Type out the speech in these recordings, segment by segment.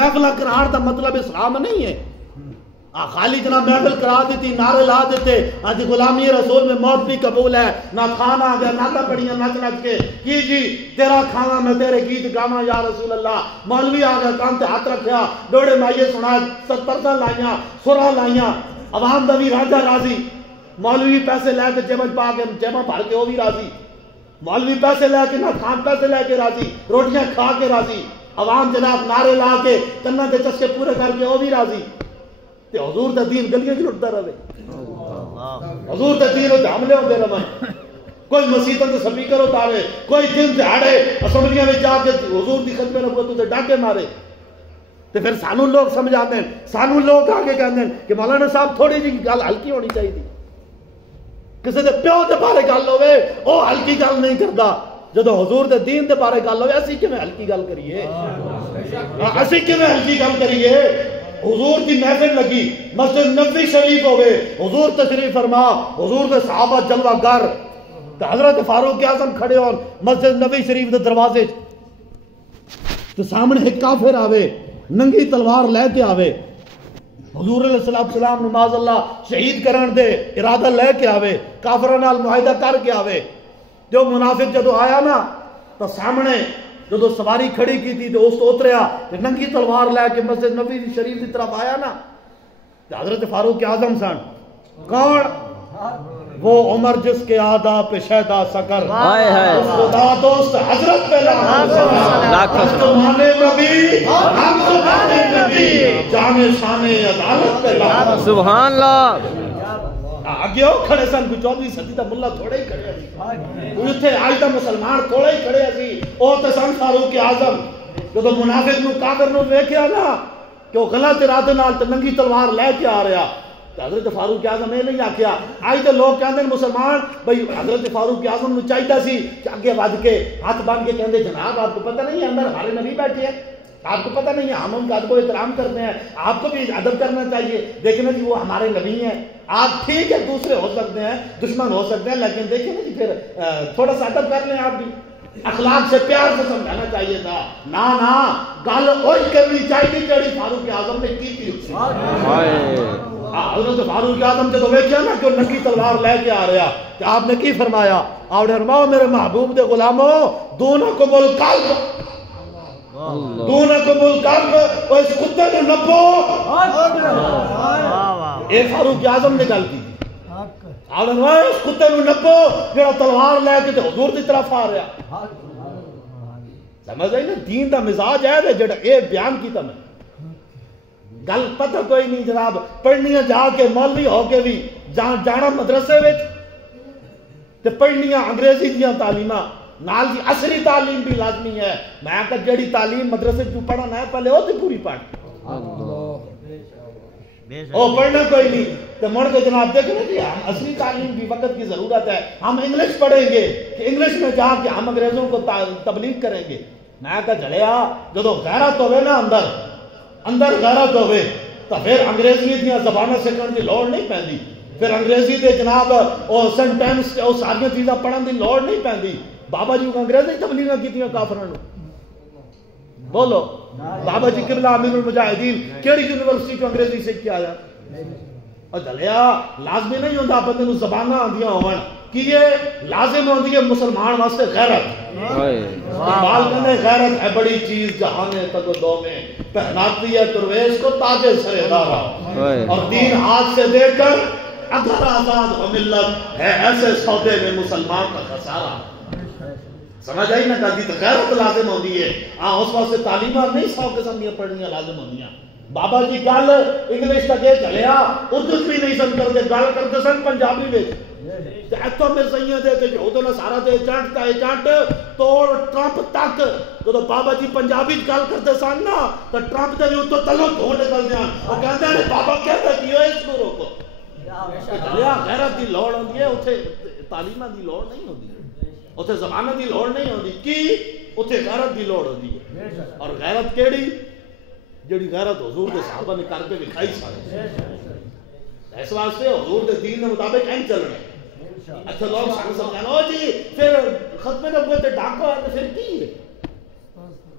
محفل کرانے دا مطلب اسلام نہیں ہے. خالی جناب محفل کرا دیتی, نعرے لا دیتے, آج غلامی رسول میں موت بھی قبول ہے, نہ کھانا آ گیا, نعتیں پڑھیاں نچ نچ کے, کی جی تیرا کھانا میں تیرے گیت گاواں یا رسول اللہ. مولوی آ گیا, کان تے ہاتھ رکھیا, ڈوڑے مائیے سنا, 70 لائیاں, سرا لائیاں, عوام دا بھی راجا راضی. مولوی پیسے لے کے جیب پا کے جیباں بھر کے وہ بھی راضی. مولوی پیسے لے کے, نہ خان پیسے لے کے راضی, روٹیاں کھا کے راضی. عوام جناب نعرے لا کے کناں دے چسکے پورے کر کے وہ بھی راضی. تے حضور دا دین گلیاں وچ لٹدا رہے, حضور دا دین تے حملے ہوندے رہن. کوئی مسیتاں تے سپیکر اتارے, کوئی دن دہاڑے اسمبلیاں وچ جا کے حضور دی ختم نبوت تے ڈاکے مارے. تے پھر سانو لوگ سمجھاتے ہیں, سانو لوگ آگے کہتے ہیں کہ مولانا صاحب تھوڑی جی گل ہلکی ہونی چاہیے. کسی دے پیو دے بارے گل ہوے او ہلکی گل نہیں کردا, جدو حضور دے دین دے بارے گل ہوے اسی کیویں ہلکی گل کریے, اسی کیویں ہلکی گل کریے. حضور کی محفل لگی, مسجد نبوی شریف ہوئے, حضور تشریف فرما, حضور دے صحابہ جلوہ گر, حضرت فاروق اعظم کھڑے اور مسجد نبوی شریف دے دروازے تو سامنے ایک کافر آوے, ننگی تلوار لے کے آوے, حضور علیہ السلام نماز اللہ شہید کرن دے ارادہ لے کے آوے, کافراں نال معاہدہ کر کے آوے. جو منافق جدو آیا نا تو سامنے جدو سواری کھڑی کی تھی تو اس تو اتریا, ننگی تلوار لے کے مسجد نبوی شریف کی طرف آیا نا, حضرت فاروق اعظم سن. کون؟ وہ عمر جس کے آداب پہ شہدا سکر, خدا دوست حضرت پہ جانے شانے عدالت پہ سبحان اللہ. آگے وہ کھڑے سن, کوئی 14ویں صدی دا ملہ تھوڑے ہی کھڑے سی, کوئی اتنے آج دا مسلمان تھوڑے ہی کھڑے سی. وہ تے سن فاروق اعظم. جدو منافق نو کافر نو ویکھیا نا کہ وہ غلط ارادے نال تے ننگی تلوار لے کے آ رہا, حضرت فاروق اعظم نے نہیں آکھیا. آج تے لوگ کہندے مسلمان بھئی حضرت فاروق اعظم نو چاہیدا سی کہ اگے ود کے ہاتھ بن کے کہندے جناب آپ کو پتہ نہیں ہے اندر ہمارے نبی بیٹھے ہیں, آپ کو پتہ نہیں ہے, ہم ان کا ادب کو احترام کرتے ہیں, آپ کو بھی ادب کرنا چاہیے. دیکھیں جی وہ ہمارے نبی ہیں. آپ ٹھیک ہے دوسرے ہو سکتے ہیں, دشمن ہو سکتے ہیں, لیکن دیکھیں نا جی پھر تھوڑا سا ادب کر لیں. آپ بھی اخلاق سے پیار سے سمجھانا چاہیے تھا. نا گل وہی کرنی چاہیے جڑی فاروق اعظم نے کی تھی. حضرت فاروق اعظم جب ویکھیا نا کہ ننگی تلوار لے کے آ رہا, کہ آپ نے کی فرمایا؟ آپ نے فرمایا میرے محبوب دے غلاموں, دونکم القلب, دونکم القلب, اور اس کتے نے نپو. اے فاروق اعظم نے گل کی. آپ نے فرمایا اس کتے نے نپو جڑا تلوار لے کے حضور دی طرف آ رہا. سمجھ آئی نا, دین دا مزاج ہے جڑا اے بیان کیتا میں. گل پتہ کوئی نہیں جناب, پڑھنیاں جا کے مولوی ہو کے بھی جانا مدرسے وچ تے پڑھنیاں انگریزی دیاں تعلیماں نال دی عصری تعلیم بھی لازمی ہے. میں کہ جڑی تعلیم مدرسے چ پڑھنا ہے پہلے وہ تے پوری پڑھ, وہ پڑھنا کوئی نہیں تو مڑ کے جناب دیکھیں جی ہم عصری تعلیم بھی وقت کی ضرورت ہے, ہم انگلش پڑھیں گے کہ انگلش میں جا کے ہم انگریزوں کو تبلیغ کریں گے. میں کہ جلیا جدو غیرت ہوئے نا اندر غیرت ہوئے تو پھر انگریزی دیاں زبانیں سیکھن کی لوڑ نہیں پیندی, پھر انگریزی دے جناب سینٹینس اور ساری چیزاں پڑھن کی لوڑ نہیں پیندی. بابا جی کو انگریزی تبلیغاں کیتیاں کافراں نو, بولو بابا جی قبلہ امیر المجاہدین کیڑی یونیورسٹی کو انگریزی سیکھ کے آیا؟ اور جلیا لازمی نہیں ہوتا بندے نو زباناں آندیاں ہون, کیے لازم ہوندی ہے مسلمان واسطے غیرت. اقبال کہنے غیرت ہے بڑی چیز جہاں تک دو میں, پہناتی ہے درویش کو تاج سر دارا, اور دین ہاتھ سے دے کر اگر آزاد ہو ملت ہے ایسے سودے میں مسلمان کا خسارہ. سمجھ آئی نا کہ تو غیرت لازم ہوندی ہے. اس واسطے تعلیمات نہیں 100 قسم دیا پڑھنیاں لازم ہوندیاں. بابا جی گل انگلش تک یہ چلیا, اردو بھی نہیں سن کرتے, گل کرتے سن پنجابی وچ. ایتھوں میں سیاں دے تے یہود نصارا دے ایجنٹ تا ایجنٹ توڑ ٹرمپ تک جدوں بابا جی پنجابی گل کرتے سن نا تو ٹرمپ دے اتوں تلوں دھو نکلدے ہیں. وہ کہندے نے بابا کہندا کی ہوئے اس کو روکو. چلیا غیرت دی لوڑ ہوندی ہے, اوتھے تعلیماں دی لوڑ نہیں ہوندی, اوتھے زباناں دی لوڑ نہیں ہوندی, کی اوتھے غیرت دی لوڑ ہوندی ہے. اور غیرت کیڑی؟ جڑی غیرت حضور دے صحابہ نے کر کے دکھائی سارے. اس واسطے حضور دے دین کے مطابق این چلنا. اچھا لوگ سانو سمجھانا او جی پھر ختم نبوت تے ڈاکو ہے تو پھر کی ہے؟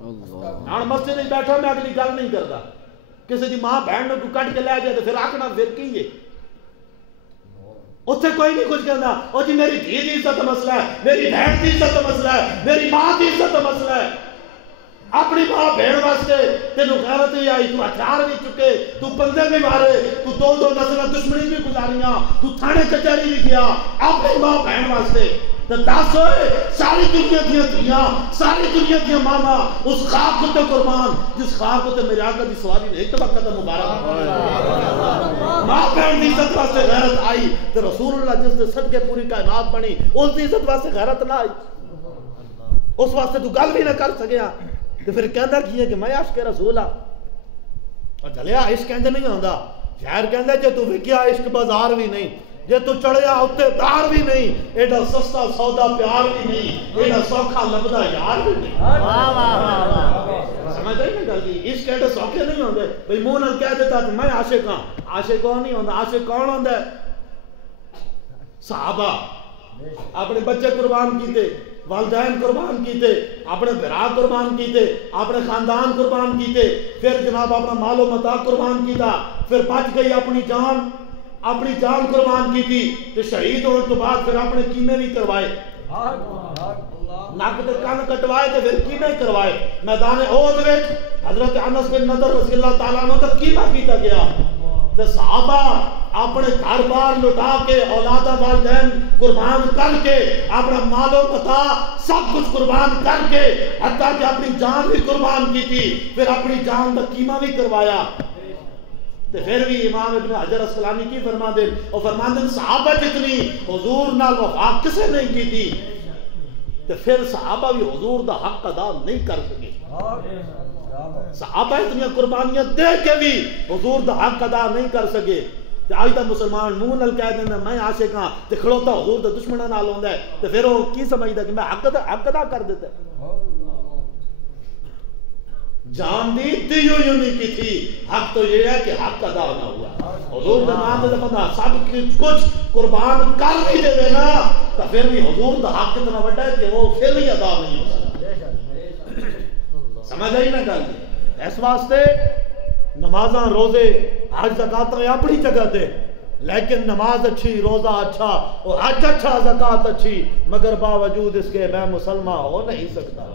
ہاں مسجد میں بیٹھا میں اگلی گل نہیں کرتا کسی دی ماں بہن کو کٹ کے لے جائے تو پھر آکھنا پھر کی ہے اتنے کوئی نہیں کچھ کہنا او جی میری دھی دی عزت مسئلہ ہے میری بہن دی عزت مسئلہ ہے میری ماں دی عزت مسئلہ ہے اپنی ماں بہن واسطے تینوں غیرت ہی آئی تو ہتھیار بھی چکے تو بندے بھی مارے تو دو نسلیں دشمنی بھی گزاریاں تو تھانے کچہری بھی گیا اپنی ماں بہن واسطے تو دس ہوئے ساری دنیا دیا دھیاں ساری دنیا دیا ماما اس خواب کو تے قربان جس خواب کو تے میرے آقا دی سواری نے ایک طبق قدم مبارک ماں بہن دی عزت واسطے غیرت آئی تو رسول اللہ جس نے صدقے پوری کائنات بنی اس دی عزت واسطے غیرت نہ آئی اس واسطے تو گل بھی نہ کر سکیا تو پھر کہندہ کی ہے کہ میں عشق رسول ہاں اور جلیا عشق کہندے نہیں ہوندہ شاعر کہندہ جے تو وکیا عشق بازار بھی نہیں جے تو چڑھیا اتے دار بھی نہیں ایڈا سستا سودا پیار بھی نہیں ایڈا سوکھا لبدا یار بھی نہیں سمجھ آئی نا گل جی عشق ایڈے سوکھے نہیں ہوندے بھئی منہ نال کہہ دیتا کہ میں عاشق ہاں عاشق کون نہیں ہوندا عاشق کون ہوندا ہے صحابہ اپنے بچے قربان کیتے والدین قربان کیتے اپنے بھرا قربان کیتے اپنے خاندان قربان کیتے پھر جناب اپنا مال و متاع قربان کیتا پھر بچ گئی اپنی جان قربان کی تھی تو شہید ہونے تو بعد پھر اپنے کیمے بھی کروائے ناک تے کان کٹوائے تے پھر کیمے کروائے میدان احد وچ حضرت انس بن نضر رضی اللہ تعالیٰ عنہ تک کیمہ کیتا گیا تے صحابہ اپنے گھر بار لٹا کے اولاد والدین قربان کر کے اپنا مال و متاع سب کچھ قربان کر کے حتیٰ کہ اپنی جان بھی قربان کی تھی پھر اپنی جان کا کیمہ بھی کروایا تو پھر بھی امام ابن حجر اسقلانی کی فرما دیں اور فرما دیں صحابہ جتنی حضور نال وفا کسے نہیں کی تھی تو پھر صحابہ بھی حضور دا حق ادا نہیں کر سکے صحابہ اتنی قربانیاں دے کے بھی حضور دا حق ادا نہیں کر سکے آج تک مسلمان منہ نال کہہ دینا میں عاشق ہاں تے کھڑوتا حضور دا دشمناں نال ہوندا ہے تے پھر وہ کی سمجھدا کہ میں حق ادا کر دیتا ہے جان دی دیو نہیں کی تھی حق تو یہ ہے کہ حق ادا نہ ہوا حضور دا نام دے بندہ سب کچھ قربان کر بھی دے نا تو پھر بھی حضور دا حق اتنا بڑا ہے کہ وہ پھر بھی ادا نہیں ہو سکتا سمجھ آئی نا گل اس واسطے نمازاں روزے حج زکات اپنی جگہ تے لیکن نماز اچھی روزہ اچھا اور حج اچھا زکات اچھی مگر باوجود اس کے میں مسلمان ہو نہیں سکتا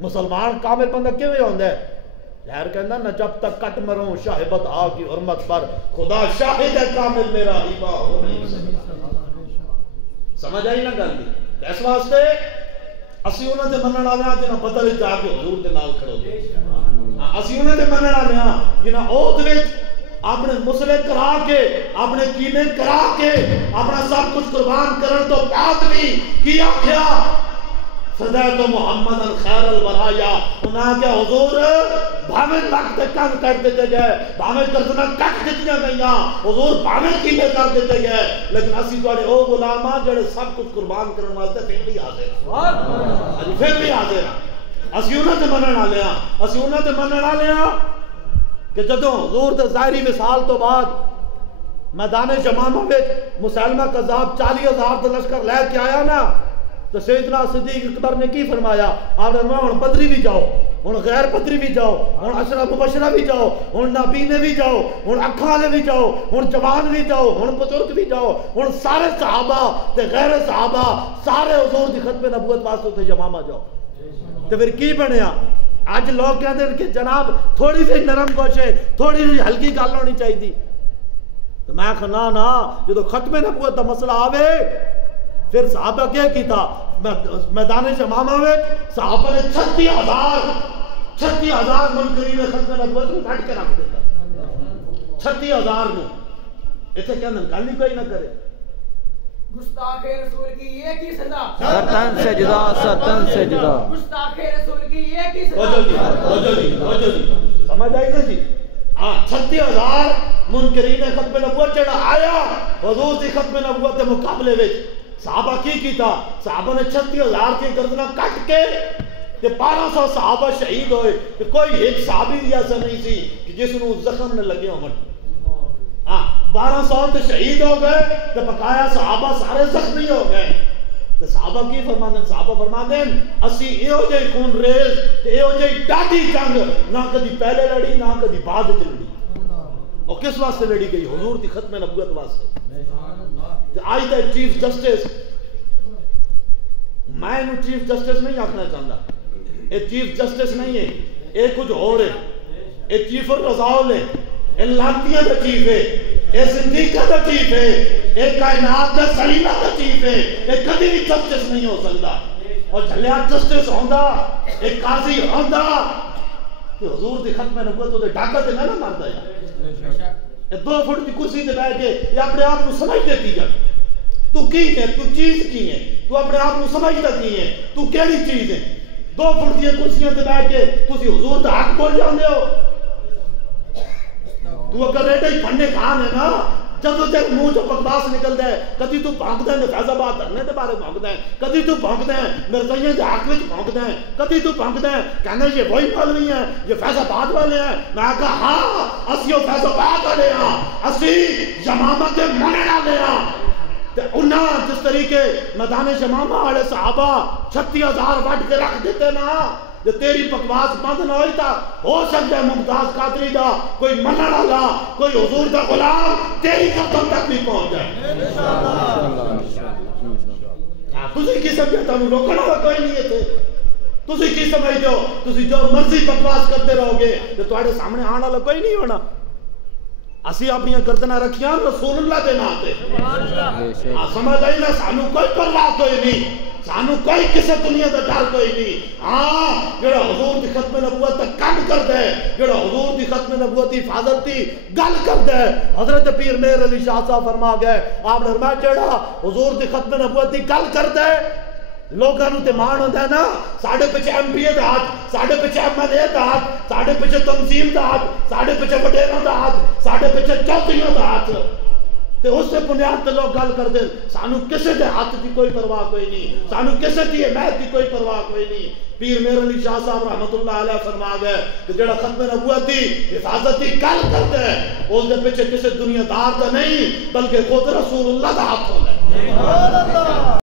مسلمان کامل بندہ کیوں ہوندہ ہے ظاہر کہنا نہ جب تک کٹ مروں شاہبت آ کی حرمت پر خدا شاہد ہے کامل میرا ایمان ہو نہیں سکتا سمجھ آئی نا گل دی اس واسطے اسی انہاں دے منن والے جنہاں بدل جا کے حضور دے نال کھڑو دے اسی انہاں دے منن والے جنہاں عہد وچ اپنے مسئلے کرا کے اپنے کیمے کرا کے اپنا سب کچھ قربان کرن تو بعد بھی کیا کیا فدیت محمد خیر الورایا انہاں کے حضور بھامیں وقت کم کر دیتے گئے بھامیں گردنہ کٹ دیتیاں گئیاں حضور بھامیں کیمے کر دیتے گئے لیکن اسی توڑے او غلامہ جڑے سب کچھ قربان کرنے واسطے پھر بھی حاضر پھر بھی حاضر اسی انہاں تے منن والے ہاں اسی انہاں تے منن والے ہاں کہ جدوں حضور دے ظاہری وصال تو بعد میدان یمامہ وچ مسلمہ کذاب 40,000 تے لشکر لے کے آیا نا تو سیدنا صدیق اکبر نے کی فرمایا آپ نے فرمایا ہن بدری بھی جاؤ ہن غیر بدری بھی جاؤ ہن عشرہ مبشرہ بھی جاؤ ہن نابینے بھی جاؤ ہن اکھاں والے بھی جاؤ ہن جوان بھی جاؤ ہن بزرگ بھی جاؤ ہن سارے صحابہ تے غیر صحابہ سارے حضور دی ختم نبوت واسطے تے یمامہ جاؤ تے پھر کی بنیا آج لوگ کہتے ہیں کہ جناب تھوڑی سی نرم گوشے تھوڑی سی ہلکی گل ہونی چاہیے تو میں کہا نا جدو ختم نبوت دا مسئلہ آوے پھر صحابہ کیا کیتا میدان یمامہ میں صحابہ نے 36,000 منکرین ختم نبوت کو کٹ کے رکھ دیتا 36,000 نو ایسے کہنا گل ہی کوئی نہ کرے گستاخ رسول کی یہ کی سزا سرطن سے جدا سرطن سے جدا گستاخ رسول کی یہ کی سزا سمجھ آئی نا جی 36,000 منکرین ختم نبوت جڑا آیا حضور دی ختم نبوت کے مقابلے وچ صحابہ کی کیتا صحابہ نے 36,000 کی گردنہ کٹ کے 1200 صحابہ شہید ہوئے کہ کوئی ایک صحابی بھی ایسا نہیں سی کہ جس نے زخم نے لگے ہوں 1200 تو شہید ہو گئے تو بقایا صحابہ سارے زخمی ہو گئے تے صحابہ کی فرماندے ہیں؟ صحابہ فرماندے ہیں اسی ایہو جے خون ریز تے ایہو جے ڈاڈی جنگ نہ کدی پہلے لڑی نہ کدی بعد وچ لڑی. اور کس واسطے لڑی گئی؟ حضور دی ختم نبوت واسطے. آج دا چیف جسٹس میں انہوں چیف جسٹس نہیں آکھنا چاہتا. یہ چیف جسٹس نہیں ہے, یہ کچھ اور ہے. یہ چیف الرزاول ہے, یہ لانتیاں دا چیف ہے, یہ زندیقہ دا چیف ہے, یہ کائنات دا سلیمہ دا چیف ہے. یہ کبھی بھی جسٹس نہیں ہو سکتا. اور جھلیا جسٹس ہوندا, یہ قاضی ہوندا کہ حضور دی ختم نبوت دے ڈاکہ تے نہ ماردا ہے. یہ 2 فٹ کی کرسی تے بیٹھ کے یہ اپنے آپ کو سمجھ دیتی جا. تو کی ہے, تو چیز کی ہے, تو اپنے آپ کو سمجھتا کی ہے, تو کیڑی چیز ہے. 2 فٹ کی کرسیاں تے بیٹھ کے تسی حضور دا حق بول جاندے ہو. تو اگر ریٹے ہی پھنڈے کھان ہے نا, جب تک منہ جو بکواس نکلدا ہے, کدی تو بھونکدا ہے فیض آباد دھرنے دے بارے بھونکدا ہے, کدی تو بھونکدا ہے مرزائیاں دے حق وچ بھونکدا ہے, کدی تو بھونکدا ہے کہنا یہ وہی مولوی ہیں, یہ فیض آباد والے ہیں. میں کہا ہاں اسی فیض آباد والے ہاں, اسی یمامہ دے منن والے ہاں. تے انہاں جس طریقے میدان یمامہ والے صحابہ 36,000 وڈ کے رکھ دیتے نا, جو تیری بکواس بند نہ ہوئی تا ہو سکتا ہے ممتاز قادری دا کوئی منن والا, کوئی حضور دا غلام تیری قدم تک بھی پہنچ جائے. تسی کی سمجھے تانوں روکن والا کوئی نہیں ہے. تسی کی سمجھتے ہو تسی جو مرضی بکواس کرتے رہو گے تو تواڈے سامنے آنے والا کوئی نہیں ہونا. اسی اپنی گردناں رکھیاں رسول اللہ دے نام تے. سمجھ آئی نا, سانوں کوئی پرواہ کوئی نہیں, سانوں کوئی کسی دنیا دا ڈر کوئی نہیں. ہاں جڑا حضور دی ختم نبوت دا کم کردا ہے, جڑا حضور دی ختم نبوت دی حفاظت دی گل کردا ہے. حضرت پیر مہر علی شاہ صاحب فرما گئے, آپ نے فرمایا جڑا حضور دی ختم نبوت دی گل کردا ہے لوگاں نوں تے مان ہوندا ہے نا, ساڈے پیچھے ایم پی اے دا ہاتھ, ساڈے پیچھے ایم ایل اے دا ہاتھ, ساڈے پیچھے تنظیم دا ہاتھ, ساڈے پیچھے وڈیراں دا ہاتھ, ساڈے پیچھے چوتھیاں دا ہاتھ. تے اس سے بنیاد تے لوگ گل کردے, سانوں کسے دے ہاتھ دی کوئی پرواہ کوئی نہیں, سانوں کسے دی حمایت دی کوئی پرواہ کوئی نہیں. پیر مہر علی شاہ صاحب رحمت اللہ علیہ فرما گئے کہ جڑا ختم نبوت دی حفاظت دی گل کردا ہے اس دے پیچھے کسے دنیا دار دا نہیں بلکہ خود رسول اللہ دا ہاتھ ہوندا ہے.